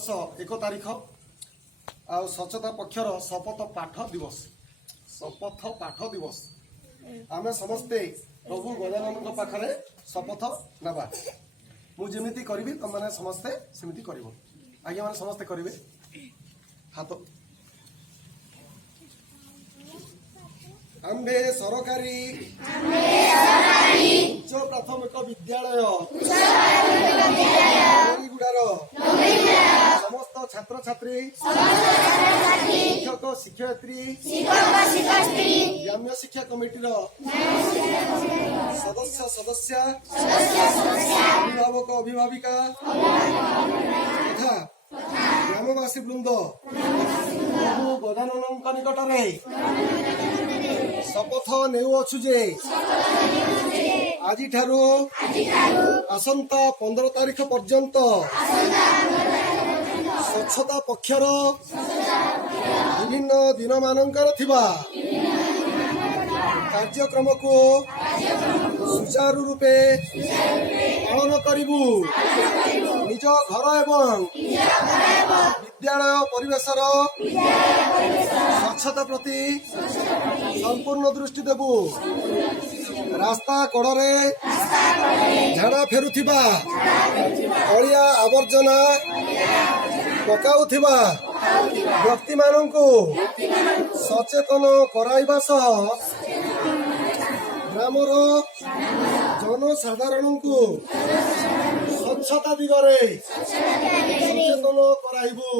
1 तारिख आ स्वच्छता पक्षर शपथ पाठ दिवस आम समस्ते प्रभु गजानन पाखे शपथ नवा मुझे करी तुम मैंने समस्ते सेमती कर आज्ञा मैंने समस्ते करेंगे हाथ आम्भे सरकारी उच्च प्राथमिक विद्यालय समस्त छात्र छात्री शिक्षक शिक्षयित्री ग्राम्य शिक्षा कमिटी सदस्य अभिभावक अभिभाविका तथा ग्रामवासी वृंद प्रभु गजानन निकटरे शपथ नेउअछु जे आज आसंता 15 तारिख पर्यंत स्वच्छता पक्षर विभिन्न दिन मानकर थिबा कार्यक्रम को सुचारू रूपे पालन करिबु निज घर एवं विद्यालय परिवेशर स्वच्छता प्रति संपूर्ण दृष्टि देबु रास्ता कड़े झाड़ा फेरुथिबा अलिया आवर्जना पकाउथिबा व्यक्ति मानंकु सचेतन कराइबा सह ग्रामर जनसाधारण को स्वच्छता दिगरे सचेतन कराइबु।